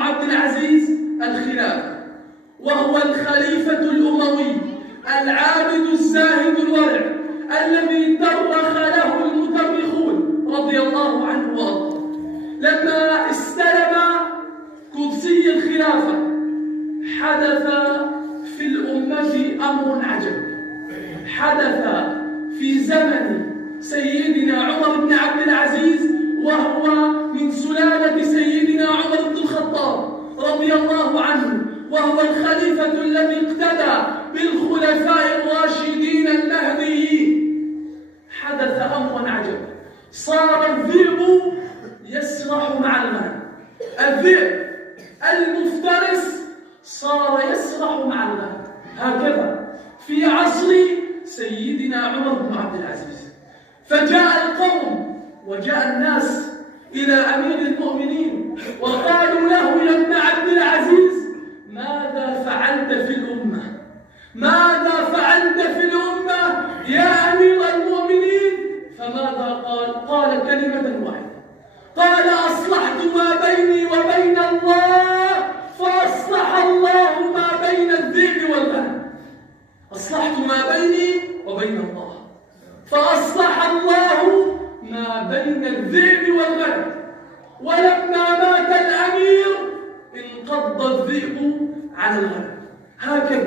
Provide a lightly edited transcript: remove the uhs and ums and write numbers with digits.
عبد العزيز الخلافة، وهو الخليفة الأموي العابد الزاهد الورع الذي ترخ له المترخون رضي الله عنه وارضاه. لما استلم كرسي الخلافة حدث في الأمة أمر عجب. حدث في زمن سيدنا عمر بن عبد العزيز، وهو من سلالة سيدنا عمر بن الخطاب رضي الله عنه، وهو الخليفة الذي اقتدى بالخلفاء الراشدين المهديين. حدث أمر عجب، صار الذئب يسرح مع الغنم. الذئب المفترس صار يسرح مع الغنم، هكذا في عصر سيدنا عمر بن عبد العزيز. فجاء القوم وجاء الناس إلى أمير المؤمنين وقالوا له: يا ابن عبد العزيز، ماذا فعلت في الأمة؟ ماذا فعلت في الأمة يا أمير المؤمنين؟ فماذا قال؟ قال كلمة واحدة، قال: أصلحت ما بيني وبين الله فأصلح الله ما بين الذئب والغنم. أصلحت ما بيني وبين الله فأصلح الله ما بين الذئب والغنم. ولما مات الأمير انقض الذئب على الغنم، هكذا.